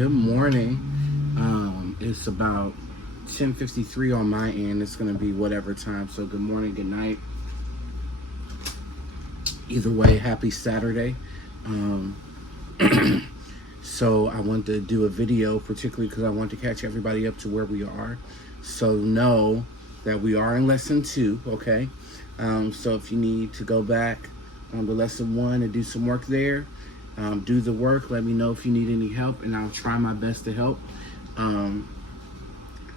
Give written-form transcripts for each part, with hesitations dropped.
Good morning. It's about 10:53 on my end. It's gonna be whatever time. So good morning, good night. Either way, happy Saturday. Um, so I want to do a video, particularly because I want to catch everybody up to where we are. So know that we are in lesson 2. Okay. So if you need to go back to lesson 1 and do some work there, do the work. Let me know if you need any help, and I'll try my best to help.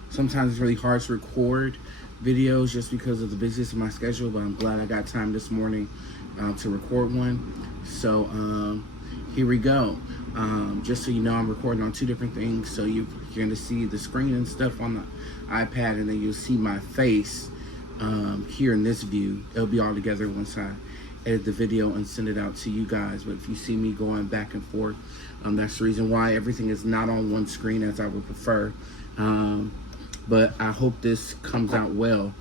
Sometimes it's really hard to record videos just because of the busyness of my schedule, but I'm glad I got time this morning to record one. So here we go. Just so you know, I'm recording on 2 different things, so you're going to see the screen and stuff on the iPad, and then you'll see my face here in this view. It'll be all together once I edit the video and send it out to you guys. But if you see me going back and forth, that's the reason why everything is not on one screen as I would prefer. But I hope this comes out well.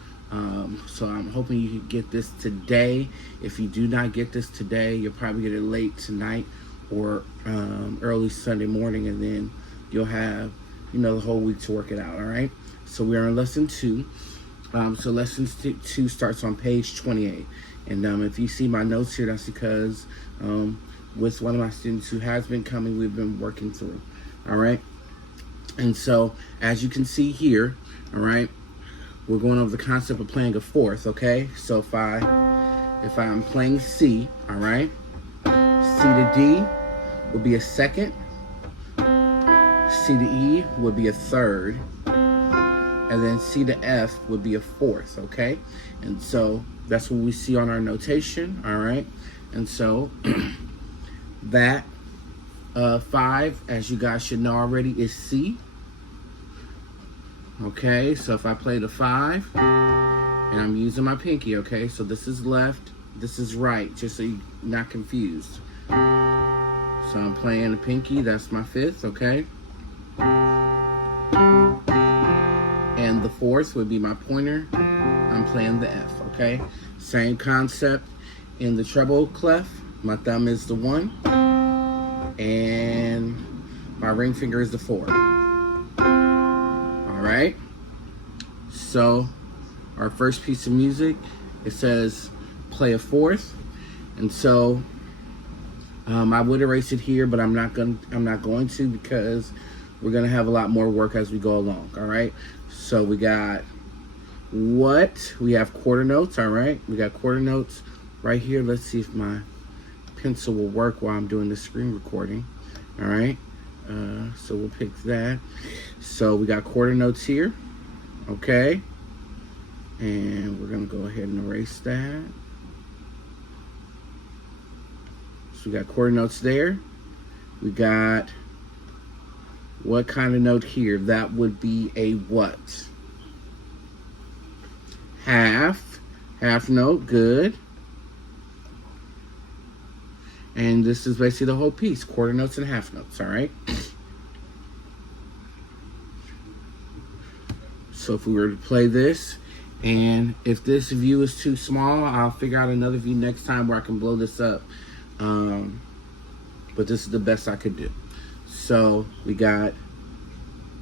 So I'm hoping you can get this today. If you do not get this today, you'll probably get it late tonight or early Sunday morning, and then you'll have, the whole week to work it out. All right. So we are in lesson 2. So lesson 2 starts on page 28. And if you see my notes here, that's because with one of my students who has been coming, we've been working through. All right. And so as you can see here, all right, we're going over the concept of playing a fourth. Okay. So if I'm playing C, all right, C to D would be a second. C to E would be a third. And then C to F would be a fourth, okay? And so that's what we see on our notation, all right? And so that 5, as you guys should know already, is C. Okay, so if I play the 5, and I'm using my pinky, okay? So this is left, this is right, just so you're not confused. So I'm playing the pinky, that's my 5th, okay? And the 4th would be my pointer. I'm playing the F, okay? Same concept in the treble clef. My thumb is the 1. And my ring finger is the 4. All right? So our first piece of music, it says play a 4th. And so I would erase it here, but I'm not going to because we're going to have a lot more work as we go along, all right? So we got we have quarter notes, all right? We got quarter notes right here. Let's see if my pencil will work while I'm doing the screen recording, all right? So we'll pick that. So we got quarter notes here, okay? And we're going to go ahead and erase that. So we got quarter notes there. We got what kind of note here? That would be a what? Half note, good. And this is basically the whole piece, quarter notes and half notes, all right? So if we were to play this, and if this view is too small, I'll figure out another view next time where I can blow this up. But this is the best I could do. So we got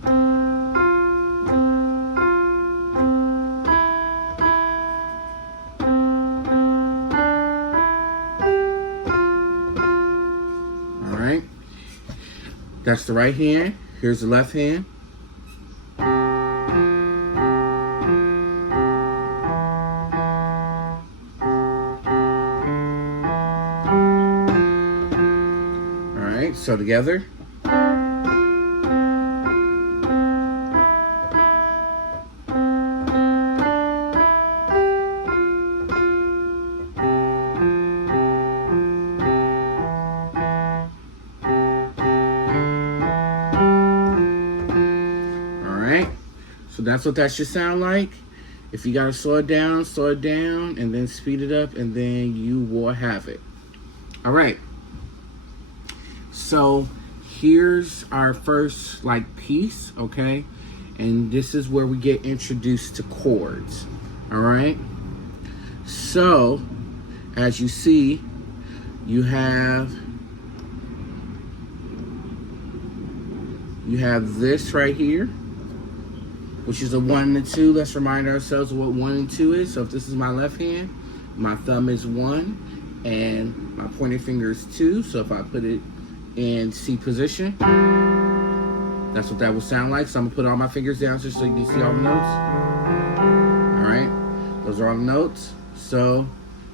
all right. That's the right hand. Here's the left hand. All right, so together. So that's what that should sound like. If you gotta slow it down, and then speed it up, and then you will have it. All right. So here's our first piece, okay? And this is where we get introduced to chords. All right. So as you see, you have You have this right here, which is a 1 and a 2. Let's remind ourselves of what 1 and 2 is. So if this is my left hand, my thumb is 1 and my pointer finger is 2. So if I put it in C position, that's what that will sound like. So I'm gonna put all my fingers down just so you can see all the notes. All right, those are all the notes. So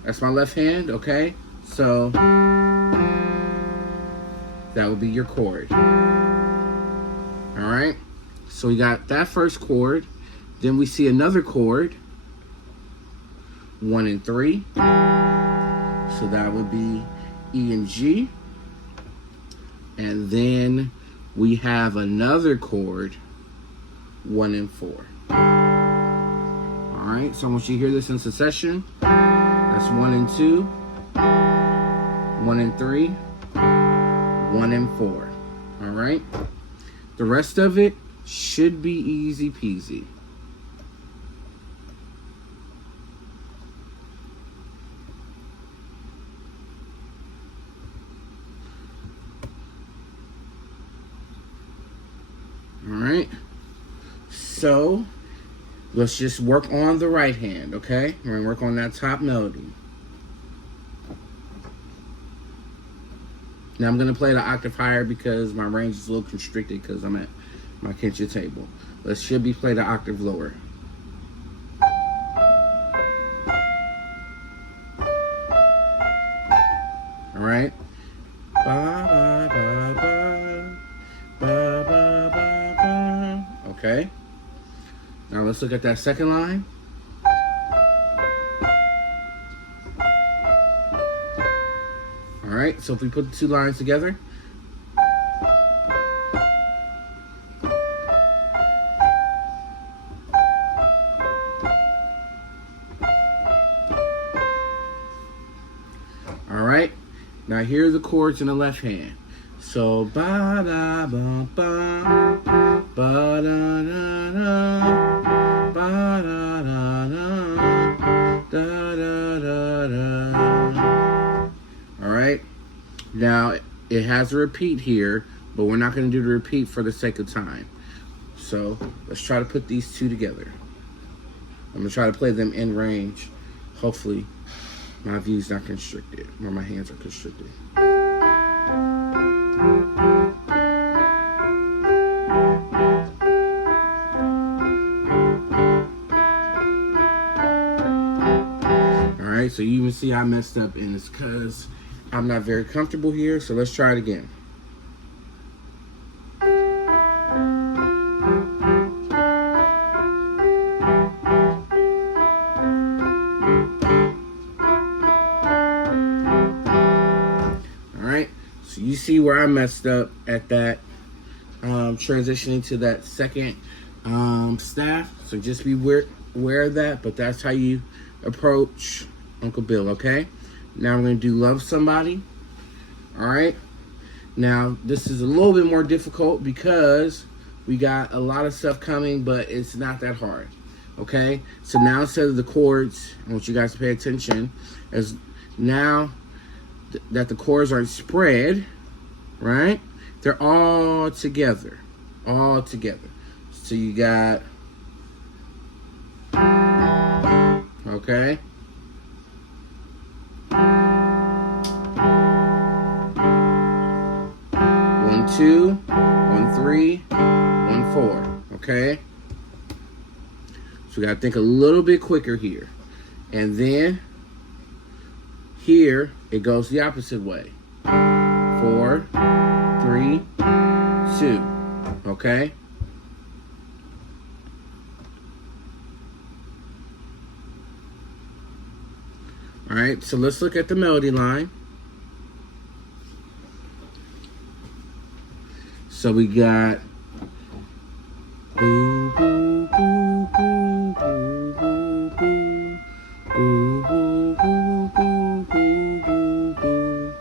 that's my left hand, okay? So that would be your chord. All right, so we got that first chord. Then we see another chord, 1 and 3. So that would be E and G. And then we have another chord, 1 and 4. All right, so I want you to hear this in succession. That's 1 and 2, 1 and 3, 1 and 4. All right, the rest of it should be easy peasy. All right, so let's just work on the right hand, okay? We're gonna work on that top melody. Now I'm gonna play the octave higher because my range is a little constricted because I'm at my kitchen table. Let's should be played the octave lower. All right. Ba, ba, ba, ba, ba, ba, ba, ba. Okay. Now let's look at that second line. All right. So if we put the two lines together. All right. Now here are the chords in the left hand. So ba da ba ba ba da da da ba da da da da da da. All right. Now it has a repeat here, but we're not going to do the repeat for the sake of time. So let's try to put these two together. I'm going to try to play them in range. Hopefully my view's not constricted, or my hands are constricted. Alright, so you even see I messed up, and it's because I'm not very comfortable here, so let's try it again. So you see where I messed up at that transitioning to that second staff. So just be aware of that, but that's how you approach Uncle Bill, okay? Now we're going to do Love Somebody. All right. Now this is a little bit more difficult because we got a lot of stuff coming, but it's not that hard, okay? So now instead of the chords, I want you guys to pay attention, as now that the chords are spread, right? They're all together, So you got, okay? 1, 2, 1, 3, 1, 4, okay? So we gotta think a little bit quicker here. And then here, it goes the opposite way. 4, 3, 2. Okay? All right, so let's look at the melody line. So we got boo, boo, boo, boo, boo, boo, boo. Boo, boo, boo, boo, boo, boo, boo.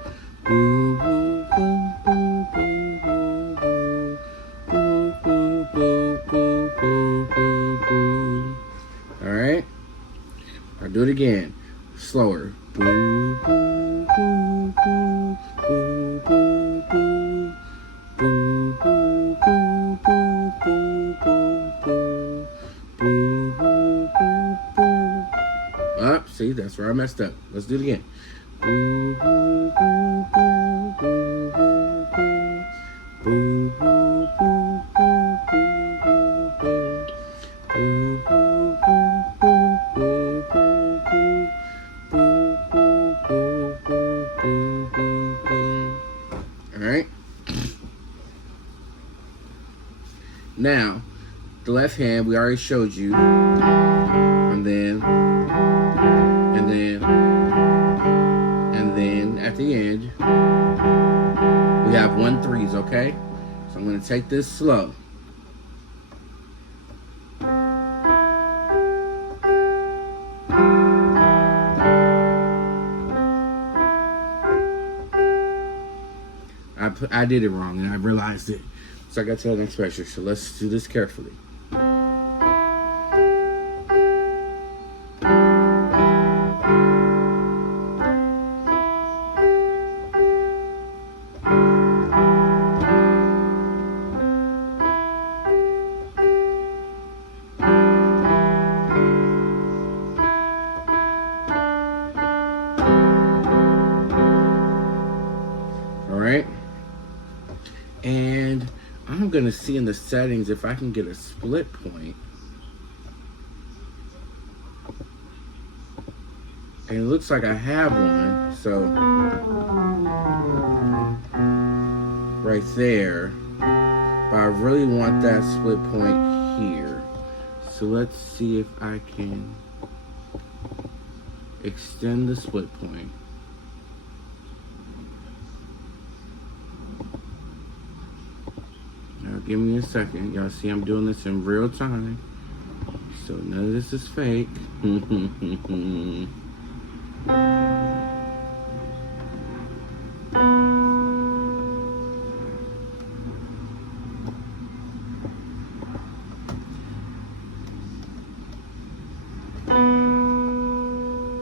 Boo, boo, boo, boo, boo, boo, boo. Boo, boo, boo, boo, boo, boo. All right. I'll do it again. Slower. Boo, boo, boo, boo, boo, boo, boo. Boo, boo, boo, That's where I messed up. Let's do it again. Boo, boo, boo, boo, boo, boo, boo, boo, boo, boo, boo, boo, boo, boo, boo, boo, boo, all right. Now, the left hand we already showed you, and then at the end we have 1/3. Okay, so I'm going to take this slow. I did it wrong and I realized it. So I got to the next measure. So let's do this carefully. All right. And I'm going to see in the settings if I can get a split point. And it looks like I have one. So, right there. But I really want that split point here. So let's see if I can extend the split point. Now give me a second. Y'all see I'm doing this in real time. So none of this is fake.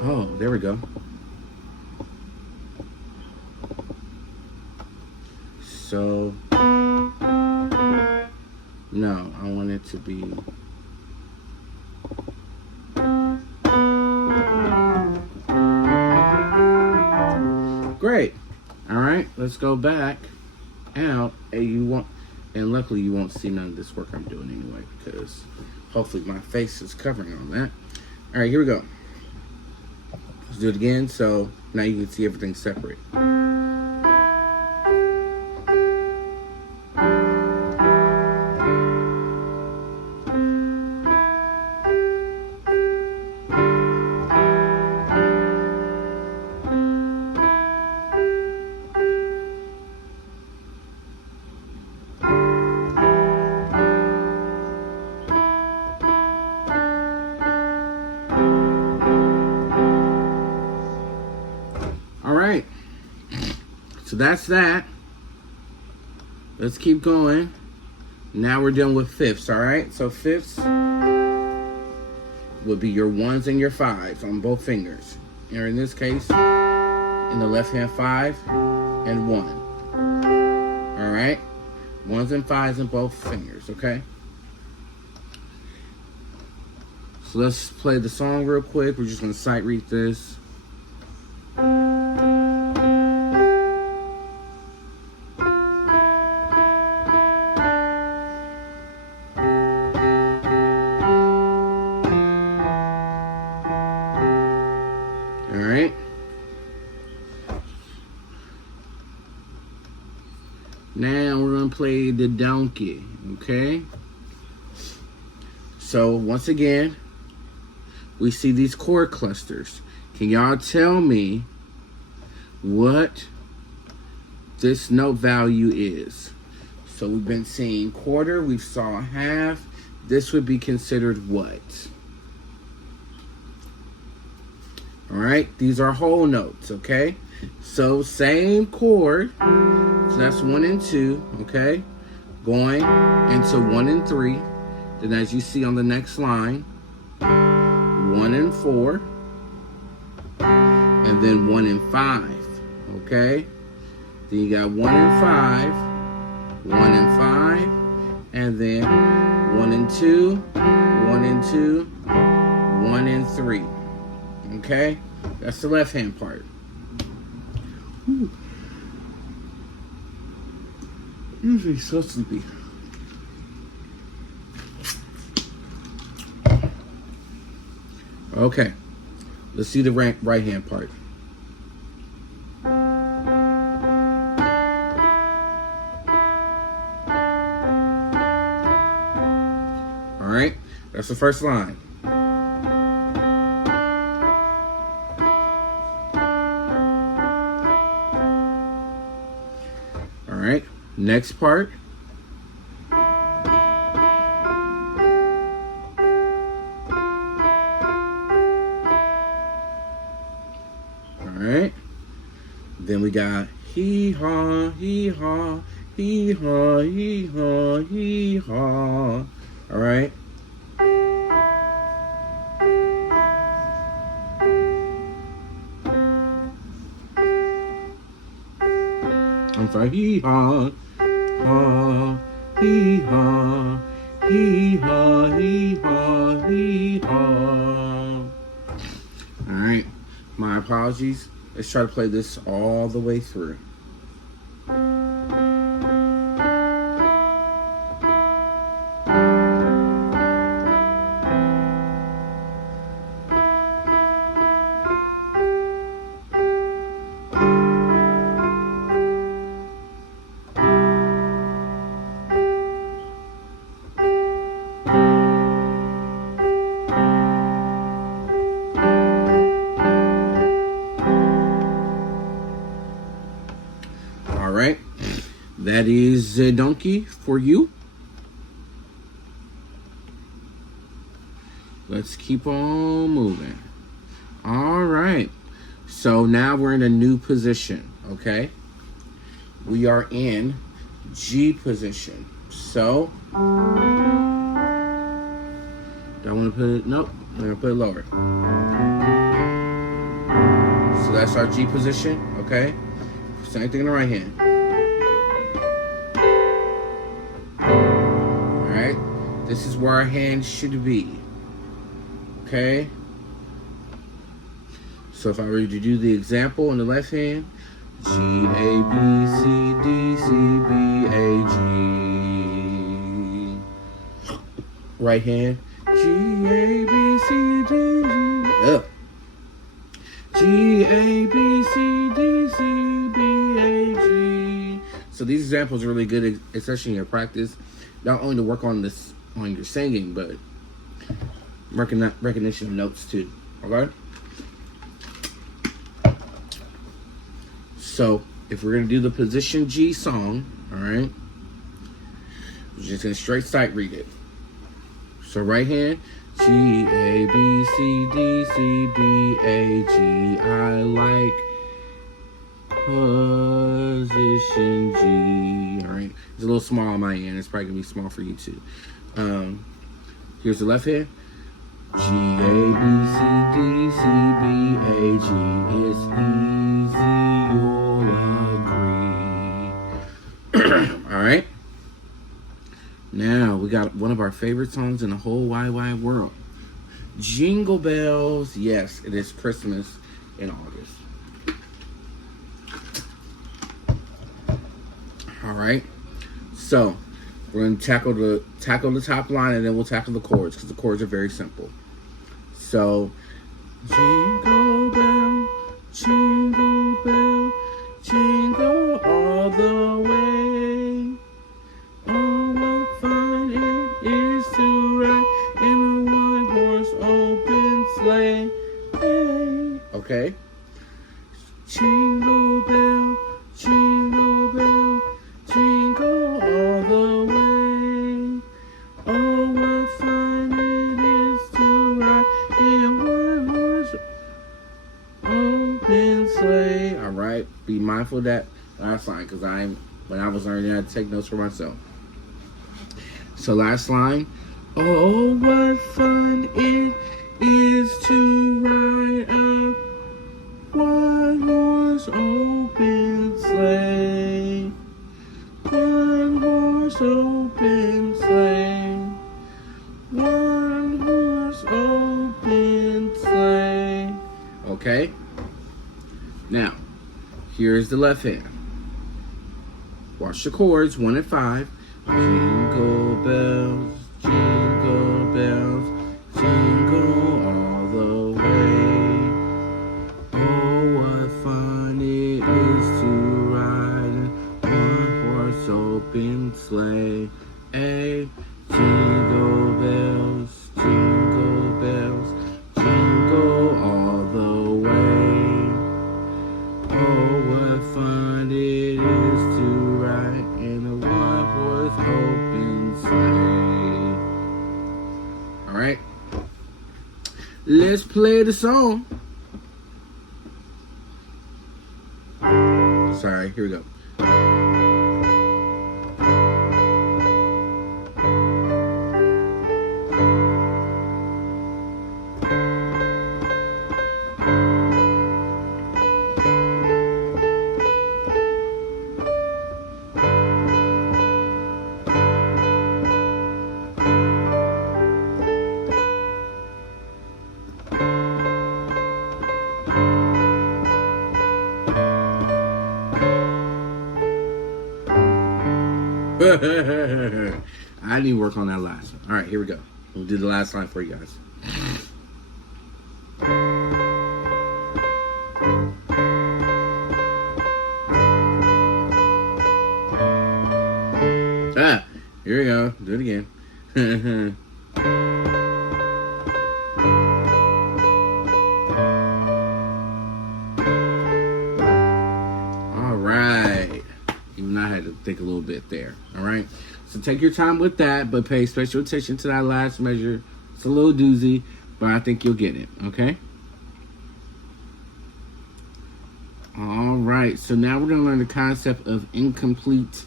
Oh, there we go. So, no, I want it to be great. All right, let's go back out, and luckily you won't see none of this work I'm doing anyway, because hopefully my face is covering all that. All right, here we go. Let's do it again. So now you can see everything separate. So that's that. Let's keep going. Now we're dealing with fifths, all right? So fifths would be your 1s and your 5s on both fingers. Or in this case, in the left hand, 5 and 1. All right? 1s and 5s in both fingers, okay? So let's play the song real quick. We're just gonna sight read this. Now we're going to play the donkey, okay? So once again, we see these chord clusters. Can y'all tell me what this note value is? So we've been seeing quarter, we saw half. This would be considered what? All right, these are whole notes, okay? So same chord, so that's 1 and 2, okay? Going into 1 and 3. Then as you see on the next line, 1 and 4, and then 1 and 5, okay? Then you got 1 and 5, 1 and 5, and then 1 and 2, 1 and 2, 1 and 3. Okay, That's the left hand part. Ooh. Usually so sleepy. Okay, let's do the right hand part. All right, that's the first line. All right, next part. Alright. Then we got hee haw, hee haw, hee haw, hee haw, hee haw. Alright. I'm sorry, hee haw, haw, hee haw, hee haw, hee haw, hee haw. Alright. My apologies. Let's try to play this all the way through. Alright, that is a donkey for you. Let's keep on moving. Alright, so now we're in a new position, okay? We are in G position. So, do I want to put it? Nope, I'm going to put it lower. So that's our G position, okay? Same thing in the right hand. Alright, this is where our hand should be. Okay? So if I were to do the example in the left hand, G, A, B, C, D, C, B, A, G. Right hand, G, A, B, C, D, G. G, A, B, C, D, C, B, A, G. So these examples are really good, especially in your practice. Not only to work on this, on your singing, but recognition of notes too. Okay? So if we're gonna do the position G song, alright, we're just gonna straight sight read it. So right hand, G, A, B, C, D, C, B, A, G. I like position G. Alright, it's a little small on my end. It's probably gonna be small for you too. Here's the left hand. G, A, B, C, D, C, B, A, G. It's easy, you'll agree. Alright. Now, we got one of our favorite songs in the whole wide world. Jingle bells. Yes, it is Christmas in August. Alright. So, we're going to tackle the top line, and then we'll tackle the chords, because the chords are very simple. So, jingle bell, jingle bell, jingle all the way. Oh, what fun it is to ride in a one-horse open sleigh. Hey. Okay. Jingle bell, jingle bell, jingle all the way. Oh, what fun it is to ride in a one-horse open sleigh. All right. Be mindful of that last line, because when I was learning, I had to take notes for myself. So last line. Oh, what fun it is to ride a one-horse open sleigh. One-horse open sleigh. One-horse open sleigh. Okay? Now, here's the left hand. Watch the chords, 1 and 5. Jingle bells, jingle bells, jingle all the way. Oh, what fun it is to ride in one-horse open sleigh. Hey, jingle bells, jingle all the way. Oh, what fun it is to ride in a one-horse open sleigh. All right, let's play the song. Sorry, here we go. I need to work on that last one. All right, here we go. We'll do the last line for you guys. Here we go. Do it again. All right. Even I had to think a little bit there. All right. So take your time with that, but pay special attention to that last measure. It's a little doozy, but I think you'll get it. Okay. All right. So now we're going to learn the concept of incomplete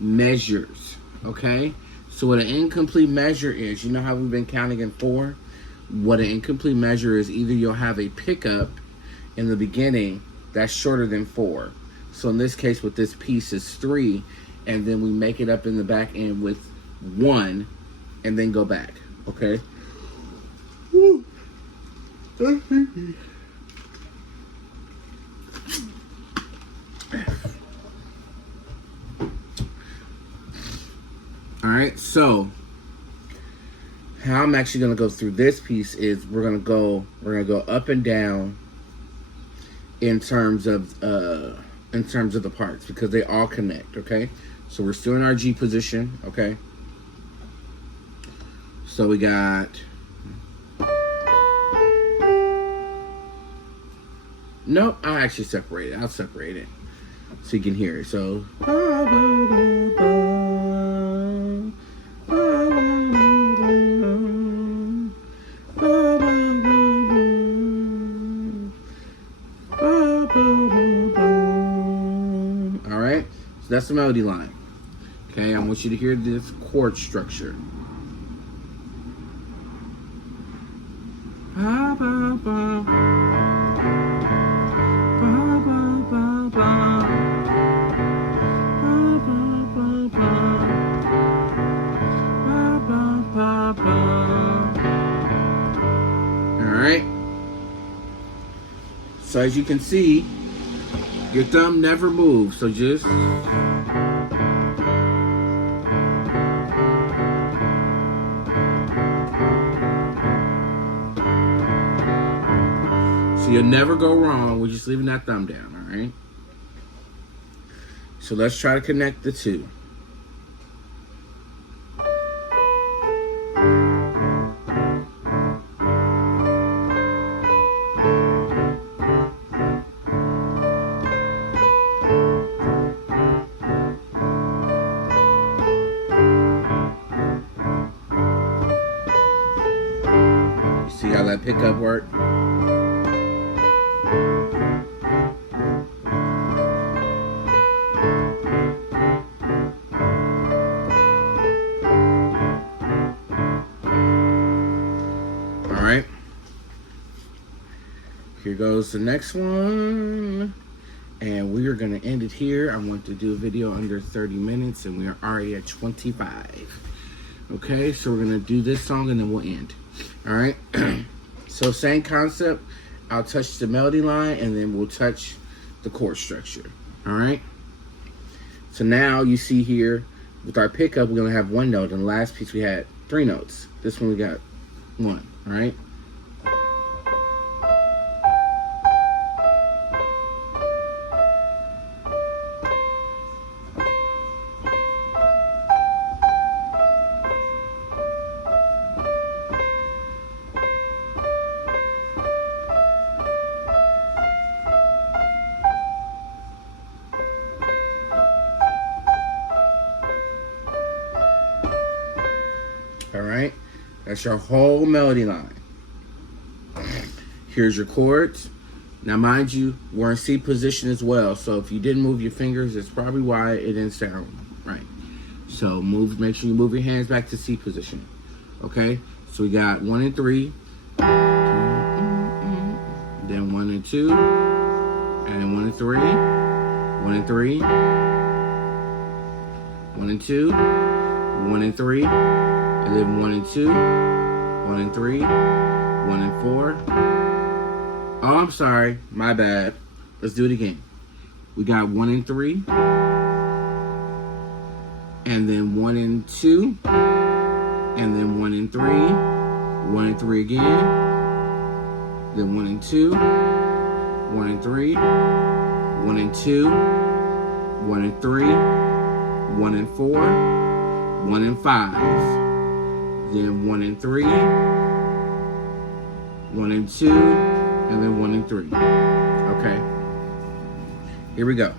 measures. Okay. So what an incomplete measure is, you know how we've been counting in 4? What an incomplete measure is, either you'll have a pickup in the beginning that's shorter than 4. So in this case, with this piece is 3, and then we make it up in the back end with 1, and then go back. Okay. All right, so how I'm actually gonna go through this piece is we're gonna go up and down in terms of the parts, because they all connect. Okay, so we're still in our G position. Okay, so we got nope. I'll actually separate it. I'll separate it so you can hear it. So. Alright, so that's the melody line. Okay, I want you to hear this chord structure. Alright, so as you can see, your thumb never moves, so just so you'll never go wrong with just leaving that thumb down. All right, so let's try to connect the two. See how that pickup worked? All right. Here goes the next one. And we are going to end it here. I want to do a video under 30 minutes, and we are already at 25. Okay, so we're going to do this song, and then we'll end. All right. So same concept I'll touch the melody line, and then we'll touch the chord structure. All right? So now you see here, with our pickup, we're going to have one note. And the last piece, we had 3 notes. This one, we got 1. All right? All right, that's your whole melody line. Here's your chords. Now, mind you, we're in C position as well. So if you didn't move your fingers, that's probably why it didn't sound right. So make sure you move your hands back to C position. Okay, so we got 1 and 3, then 1 and 2, and then 1 and 3, 1 and 3, 1 and 2, 1 and 3. And then 1 and 2, 1 and 3, 1 and 4. Oh, I'm sorry. My bad. Let's do it again. We got 1 and 3. And then 1 and 2. And then 1 and 3. 1 and 3 again. Then 1 and 2. 1 and 3. 1 and 2. 1 and 3. 1 and 4. 1 and 5. Then 1 and 3, 1 and 2, and then 1 and 3. Okay. Here we go.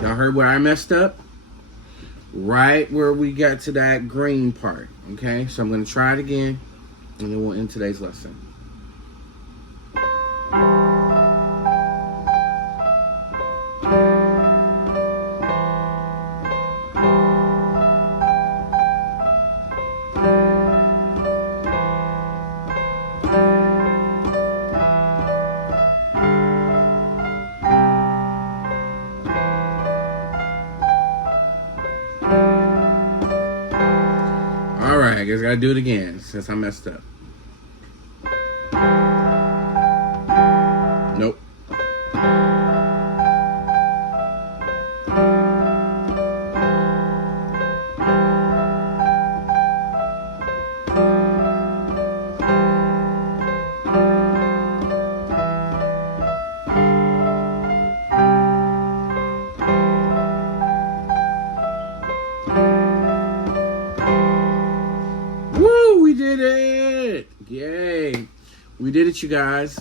Y'all heard where I messed up? Right where we got to that green part. Okay, so I'm going to try it again, and then we'll end today's lesson. I guess I gotta do it again since I messed up. Nope. We did it! Yay! We did it, you guys.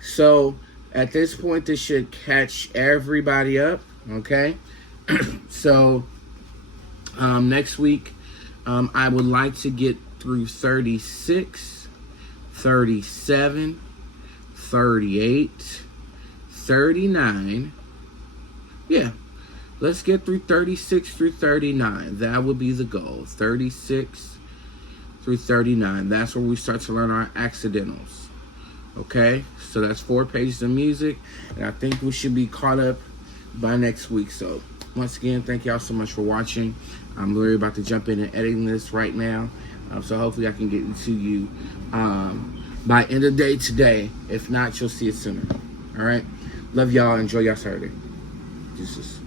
So, at this point, this should catch everybody up, okay? So, next week, I would like to get through 36, 37, 38, 39. Yeah, let's get through 36 through 39. That would be the goal. 36 through 39. That's where we start to learn our accidentals. Okay, so that's 4 pages of music, and I think we should be caught up by next week. So once again, thank y'all so much for watching. I'm literally about to jump in and editing this right now, so hopefully I can get it to you by end of day today. If not, you'll see it sooner. All right, love y'all. Enjoy y'all Saturday. Deuces.